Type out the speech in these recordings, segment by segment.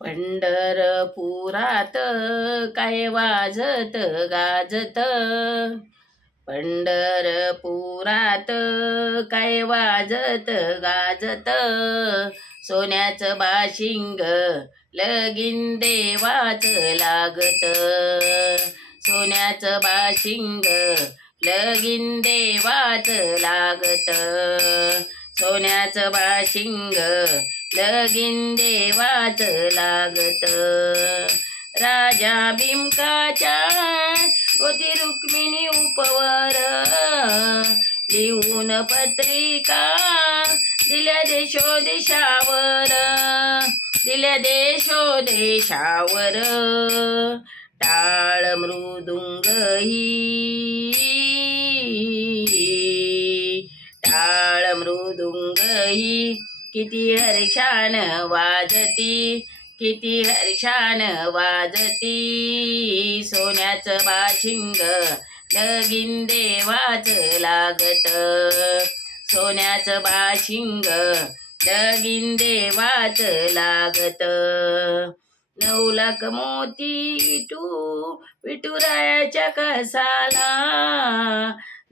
पंढरपुरात काय वाजत गाजत, पंढरपुरात काय वाजत गाजत, सोन्याचं बाशिंग लगीन देवाच लागत, सोन्याचं बाशिंग लगीन देवाच लागत, सोन्याचं बाशिंग लगीन देवाच लागत. राजा बिंकाच्या होती रुक्मिणी उपवर, लिहून पत्रिका दिल्या देशोदेशावर, दिल्या देशोदेशावर. टाळ मृदुंग ही, टाळ मृदुंग ही किती हर्षान वाजती, किती हर्षान वाजती, सोन्याचं बाशिंग लगीन देवाच लागत, सोन्याचं बाशिंग लगीन देवाच लागत. 9 लाख मोती विठुरायाच्या कसाला,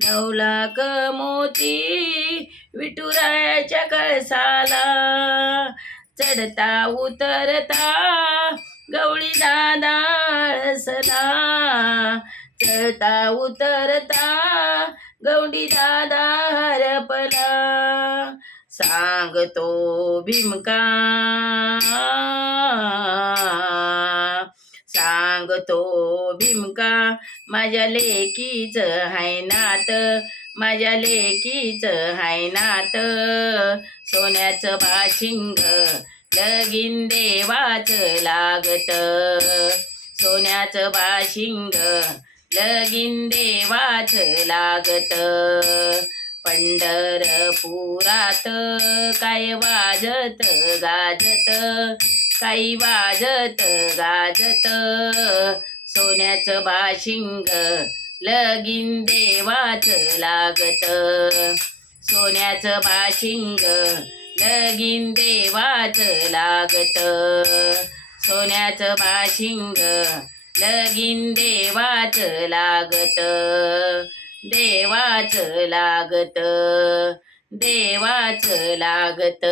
9 लाख मोती विठुरायाच्या कळसाला, चढता उतरता गवळी दादा आळसला, चढता उतरता गवळी दादा हरपला. सांगतो भिमका, सांगतो भिमका, माझ्या लेकीच हाय नात, माझ्या लेकीच हाय नात, सोन्याचं बाशिंग लगीन देवाच लागत, सोन्याचं बाशिंग लगीन देवाच लागत. पंढरपुरात काय वाजत गाजत, काही वाजत गाजत, सोन्याचं बाशिंग लगीन देवाच लागत, सोन्याचं बाशिंग लगीन देवाच लागत, सोन्याचं बाशिंग लगीन देवाच लागत, देवाच लागत, देवाच लागत.